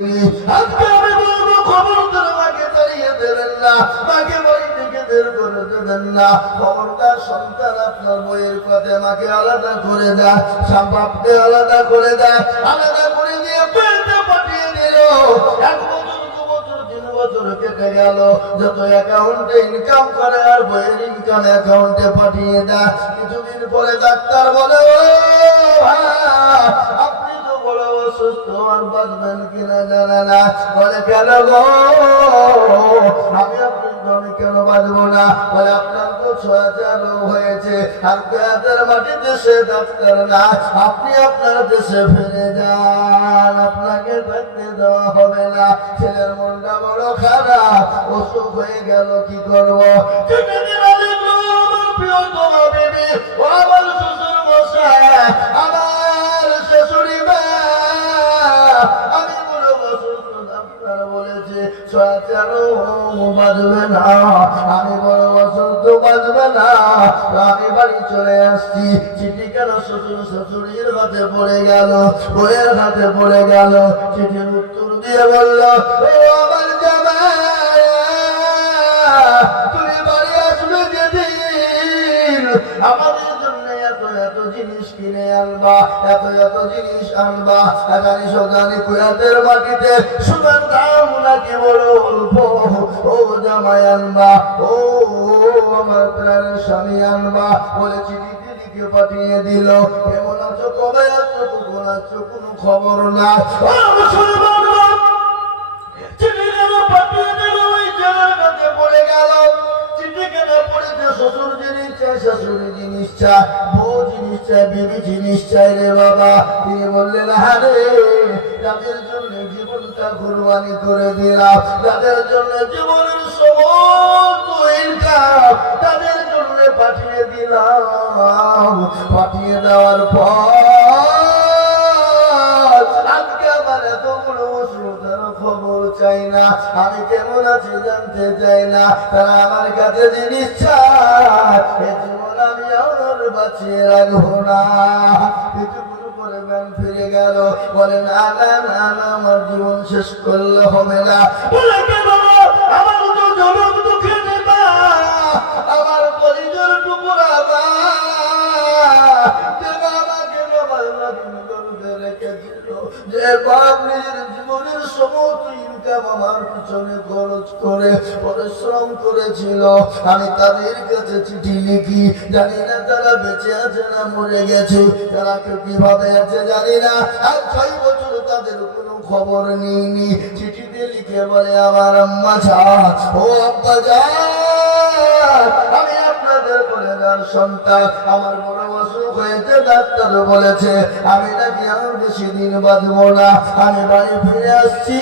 আজকে আমি বলবো খবরদার মাকে তাড়িয়ে দেবেন না, মাকে বাড়ি থেকে বের করে দেবেন না। খবরদার সন্তান আপনার বইয়ের পথে মাকে আলাদা করে দেয়, বাপকে আলাদা করে দেয়, আলাদা করে দিয়ে পেটে পাঠিয়ে দিল। 1 বছর 2 বছর 3 বছর কেটে গেল, যত অ্যাকাউন্টে ইনকাম করে আর বইয়ের ইনকাম অ্যাকাউন্টে পাঠিয়ে দেয়। কিছুদিন পরে ডাক্তার বলে, ও আপনি তো বড় অসুস্থ, আর বাঁচবেন কিনা জানা না। বলে কেন গো, আমি কেন বাঁচবো না? বলে আপনার তো 6,000 হয়েছে, আর পেঁয়াজের মাটিতে সে ডাক্তার না, আপনি আপনার দেশে ফিরে যান, আপনাকে থাকতে দেওয়া হবে না। ছেলের মনটা বড় খারাপ, অসুখ হয়ে গেল, কি করবো? প্রিয়তমা বিবি, আমার শ্বশুর মশাই, আমার শাশুড়ি মা, আমি বড় অসুস্থ, ডাক্তার বলেছে 6,000 বাঁচবে না, আমি বড় অসুস্থ, বাঁচবে না। আমি বাড়ি চলে আসছি। চিঠি কেন শ্বশুর শাশুড়ির হাতে পড়ে গেল, বইয়ের হাতে পড়ে গেল। চিঠির উত্তর দিয়ে বলল, ও আমার জামাই, তুমি বাড়ি আসবে যেদিন আমাদের জন্য এত এত জিনিস কিনে আনবা, এত এত জিনিস আনবা। গাড়ি সোগানি কুয়াতের মাটিতে সুগান দাম নাকি বড় অল্প, ও জামাই আনবা, ও আমার প্রাণের স্বামী আনবা। বলে চিঠিতে লিখে পাঠিয়ে দিল। কেমন আছো, কবে আছো, কখন আছো, কোনো খবর না। চিঠি কেন পাঠিয়ে দিল, ওই জেলের কাছে পড়ে গেল। চিঠি কেন পড়েছে, শ্বশুর জিনিস চাই, শাশুড়ি জিনিস চায়, বউ জিনিস চায়, বিবি জিনিস চাই রে বাবা। তিনি বললেন, আরে যাদের জন্য জীবনটা কুরবানি করে দিলাম, যাদের জন্য জীবনের সমস্ত ইনকাম তাদের জন্য পাঠিয়ে দিলাম, পাঠিয়ে দেওয়ার পর আজকে আমার এত বড় অসুবিধার খবর চাই না, আমি কেমন আছি জানতে চাই না, তারা আমার কাছে জিনিস চায়, এ জীবন আমি আর বাঁচিয়ে রাখবো না। কিছুক্ষণ পরে জ্ঞান ফিরে গেল। বলে না না না না, আমার জীবন শেষ করলে হবে না। বলে কেন, আমার তো জনক দুঃখে নেতা, আমার পরিজন টুকুরা মা, যে বাবাকে বাবার তুমি গর্বে রেখেছিল, যে বাপ নিজের জীবনের সমস্ত ইনকাম আমার পিছনে খরচ করে পরিশ্রম করেছিল, আমি তাদের কাছে চিঠি লিখি, জানি না তারা বেঁচে আছে না মরে গেছে, তারা কিভাবে আছে জানি না। আর 6 বছর তাদের কোনো খবর নিইনি। চিঠিতে লিখে বলে, আমার আম্মা যান, ও আব্বা যান, আমি আপনাদের পরিবার সন্তান, আমার বড় অসুখ হয়েছে, ডাক্তার বলেছে আমি নাকি আর বেশি দিন বাঁচবো না, আমি বাড়ি ফিরে আসছি।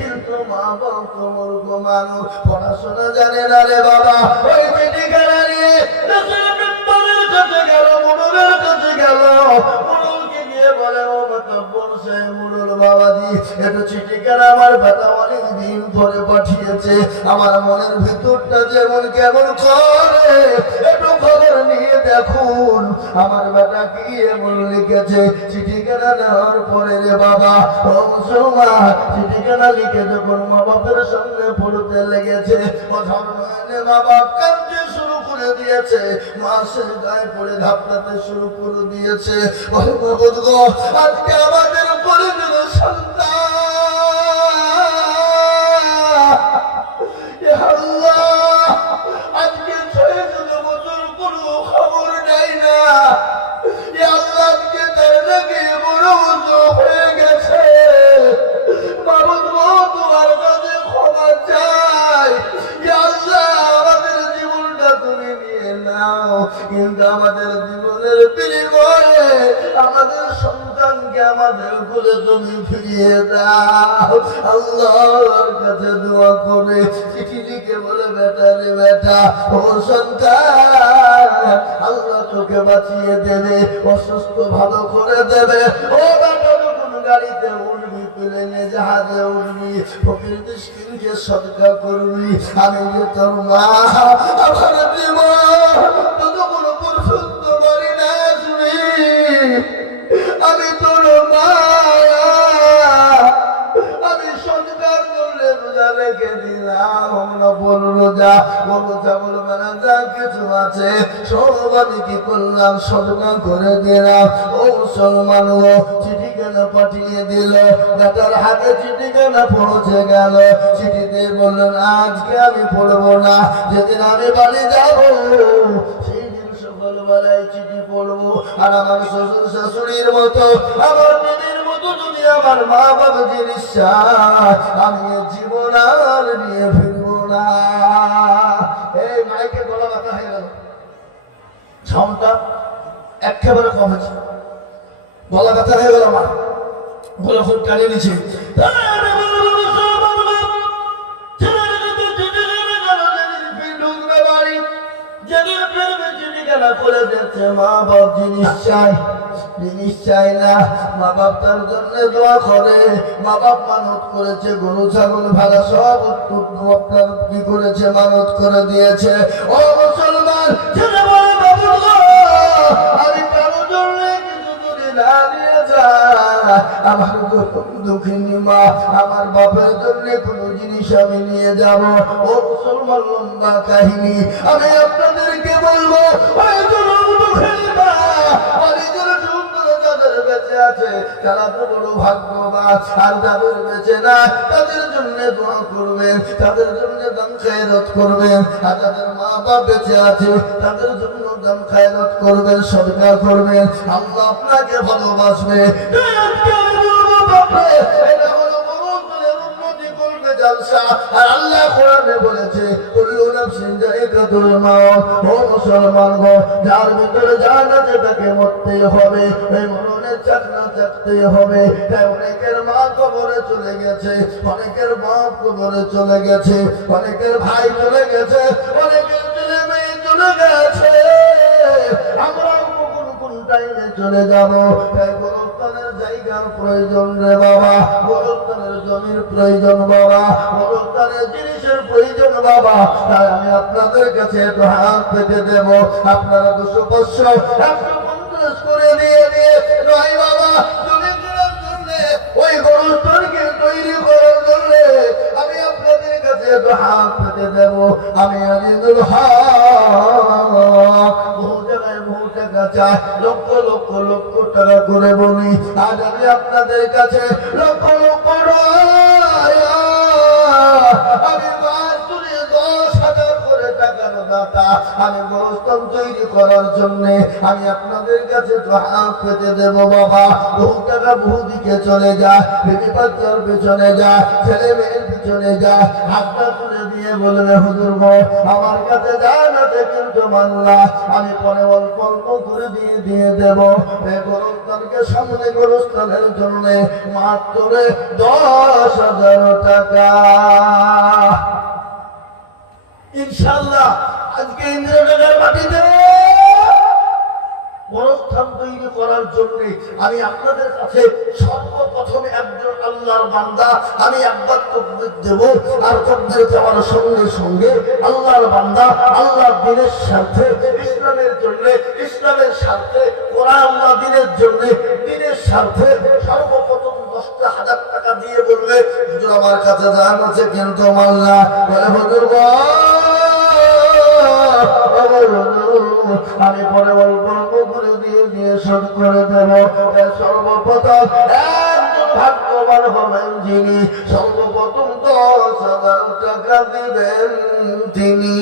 কিন্তু মা বাবা তো মূর্খ মানুষ, পড়াশোনা জানে না রে বাবা। ওই চিঠি খেলা নিয়ে দেশের কাছে গেল, মুরুলের কাছে গেল, মুরুলকে গিয়ে বলে, ও মাতব্বর সাহেব, মুরুল বাবাজি, একটু চিঠি কেনা আমার বেটা অনেক দিন ধরে পাঠিয়েছে, আমার মনের ভিতরটা যেমন কেমন করে, একটু খবর নিয়ে দেখুন আমার বেটা কি এমন লিখেছে। চিঠি কেনা নেওয়ার পরে রে বাবা, চিঠি কেনা লিখে যখন মা বাপের সামনে পড়তে লেগেছে, মা বাপ কাঁদতে শুরু করে দিয়েছে, মা সে গায়ে পড়ে ধাপটাতে শুরু করে দিয়েছে। আজকে আমাদের পরিবার সন্তান, আজকে 6 বছর কোনো খবর নাই না, আজকে তার নাকি বড় হয়ে গেছে। বাবুদ তোমার কাছে ক্ষমা চাই, আমাদের জীবনটা তুমি নিয়ে নাও, কিন্তু আমাদের জীবনের বিনিময়ে আমাদের সন্তানকে আমাদের বলে তুমি ফিরিয়ে দাও। আল্লাহর কাছে দোয়া করে চিঠি লিখে বলে, বেটা রে বেটা, ও সন্তান, আল্লাহ তোকে বাঁচিয়ে দেবে, অসুস্থ ভালো করে দেবে। ও বেটা, যখন গাড়িতে উঠবি, প্লেনে জাহাজে উঠবি, ফকির মিসকিনকে সদকা করবি, আমি যে তোর মা, আমার জীবন ততক্ষণ পর্যন্ত বাড়ি না আসবি, আমি তোর মা, বললো যা গরু ছাগল মেলা যা কিছু আছে সব আমি কি করলাম সদকা করে দিলাম। ও মুসলমান গো চিঠি কেন পাঠিয়ে দিল বেটার হাতে চিঠি কেন পৌঁছে গেল চিঠিতে বললেন আজকে আমি পড়বো না যেদিন আমি বাড়ি যাব সেই দিন সকালবেলায় চিঠি পড়বো আর আমার শ্বশুর শাশুড়ির মতো আমার মেয়ের মতো যদি আমার মা বাবা জিনিস চায় আমি জীবন আর নিয়ে ফিরবো না। এই মাইকে গলা ব্যথা হয়ে গেল ঝমটা একেবারে কমেছে গলা ব্যথা হয়ে গেল আমার গলা খুব টানিয়ে নিচ্ছে। করে দিচ্ছে মা বাপ জিনিস চাই না মা বাপ তার জন্য দোয়া করে মা বাপ মানত করেছে গরু ছাগল ভেড়া সব আপনার কি করেছে মানত করে দিয়েছে। ও মুসলমান আমি কারো জন্য কিছু যদি না নিয়ে যায় আমার দুঃখিনী মা আমার বাপের জন্য কোনো জিনিস আমি নিয়ে যাব। ও মুসলমান লম্বা কাহিনী আমি আপনাদেরকে বলবো তারা তো বড় ভাগ্যবান আর যাদের বেঁচে না তাদের জন্য দোয়া করবেন তাদের জন্য দাম খায়রাত করবেন আর যাদের মা বাপ বেঁচে আছে তাদের জন্য দাম খায়রাত করবেন সদকা করবেন আল্লাহ আপনাকে ভালোবাসবে। এটা হলো বড়দের উন্নতি করবে জলসা আর আল্লাহ কোরআনে বলেছে কুল্লু নাফসিন যায়িকাতুল মাউত। ও মুসলমান গো যার ভিতরে জান আছে তাকে মরতে হবে এই মরণের চাকনা চাকতে হবে। তাই অনেকের মা কবরে চলে গেছে অনেকের বাপ কবরে চলে গেছে অনেকের ভাই চলে গেছে অনেকের ছেলে মেয়ে চলে গেছে আমরাও কোন টাইমে চলে যাব। তাই গোরস্থানের জায়গার প্রয়োজন রে বাবা গোরস্থানের জমির প্রয়োজন বাবা গোরস্থানের জিনিসের প্রয়োজন বাবা। তাই আমি আপনাদের কাছে একটু হাত পেতে দেব আপনারা 200 150 করে দিয়ে নয় বাবা জমি কেনার জন্য ওই গোরস্থানকে তৈরি করার জন্য আমি আপনাদের কাছে একটু হাত পেতে দেব। আমি আজিজুল হক বহু জায়গায় বহু টাকা চাই লক্ষ লক্ষ লক্ষ টাকা করে বলি আজ আমি আপনাদের কাছে লক্ষ লক্ষ আমি 10,000 করে টাকার দাতা আমি গোরস্থান তৈরি করার জন্য আমি আপনাদের কাছে তো হাত পেতে দেব বাবা। বহু টাকা বহু দিকে চলে যায় বিবি বাচ্চার পিছনে যায় ছেলে মেয়ের পিছনে যায় হাতটা তুলে দিয়ে বলবে হুজুর গো আমার কাছে যায় না কিন্তু মানলা আমি পরে অল্প অল্প করে দিয়ে দেব। এই গোরস্থানকে সামনে গোরস্থানের জন্য মাত্র 10,000 টাকা ইনশাআল্লাহ আজকে ইন্দ্রনগর মাটিতে গোরস্থান তৈরি করার জন্য আমি আপনাদের কাছে সর্বপ্রথমে একজন আল্লাহর বান্দা আমি একবার তাকবীর দেব আর তাকবীর দেওয়ার সঙ্গে সঙ্গে আল্লাহর বান্দা আল্লাহর দ্বীনের স্বার্থে ইসলামের জন্য ইসলামের স্বার্থে কোরআন আল্লাহ দ্বীনের জন্য দ্বীনের স্বার্থে সর্বপ্রথম 10,000 টাকা দিয়ে বলবে হুজুর আমার কাছে জান আছে কিন্তু মাল্লা বলে হুজুর গো আমি পরে অল্প অল্প করে দিয়ে শোধ করে দেব। সর্বপ্রথম একজন ভাগ্যবান হবেন যিনি সর্বপ্রথম 10,000 টাকা দিবেন তিনি।